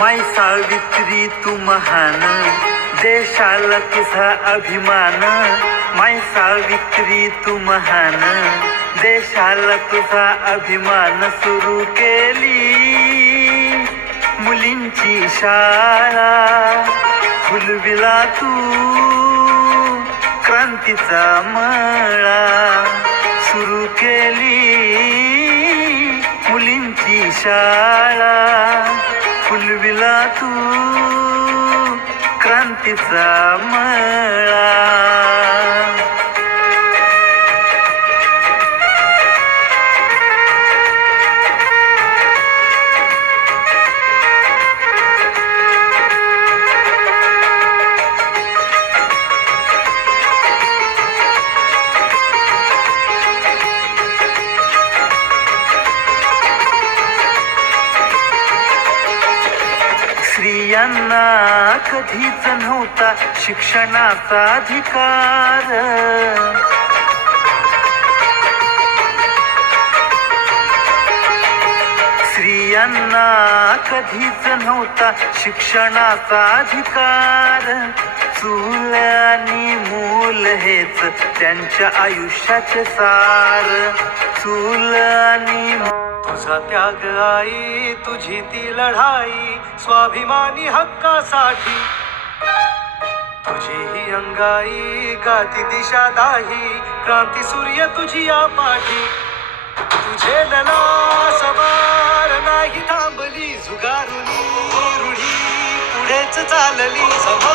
माय सावित्री तू महान देशाला तुझा अभिमान? माय सावित्री तू महान देशाला तुझा अभिमान? सुरू केली मुलींची शाळा फुलविला तू क्रांतीचा मळा. सुरू केली मुलींची शाळा फुलविला तू क्रांतीचा मळा. स्त्रियांना कधीच नव्हता शिक्षणाचा अधिकार. स्त्रियांना कधीच नव्हता शिक्षणाचा अधिकार. चूल आणि मूल हेच त्यांच्या आयुष्याचे सार. चूल आणि माझा त्याग आई तुझी ती लढाई स्वाभिमानी हक्कासाठी. तुझी ही अंगाई गाती दिशा दाही क्रांती सूर्य तुझी या पाठी. तुझे लला सवार नाही थांबली झुगारुनी रुढी पुढेच चालली सवार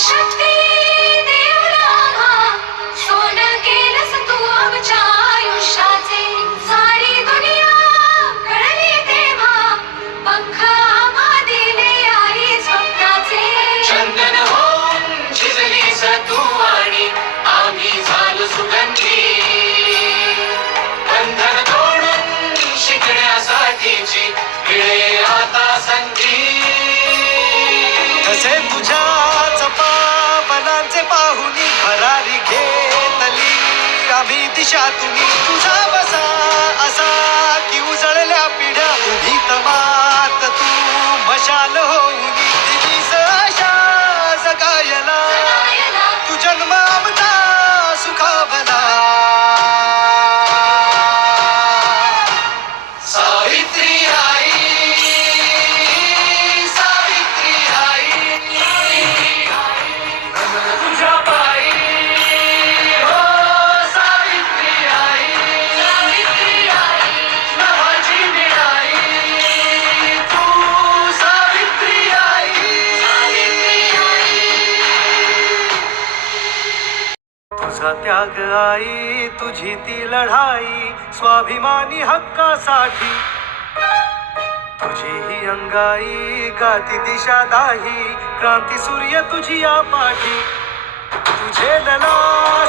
shut दिशा तुम्ही तुझा बसा असा. माझा त्याग आई तुझी ती लढाई स्वाभिमानी हक्कासाठी. तुझी ही अंगाई गाती दिशा दाही क्रांती सूर्य तुझी या पाठी तुझे लला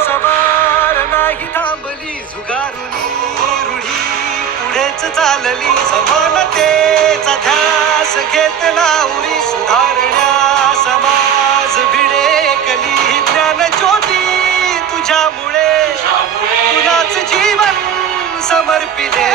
सवार नाही थांबली झुगारुनी रूढी पुढेच चालली. समानतेचा ध्यान be there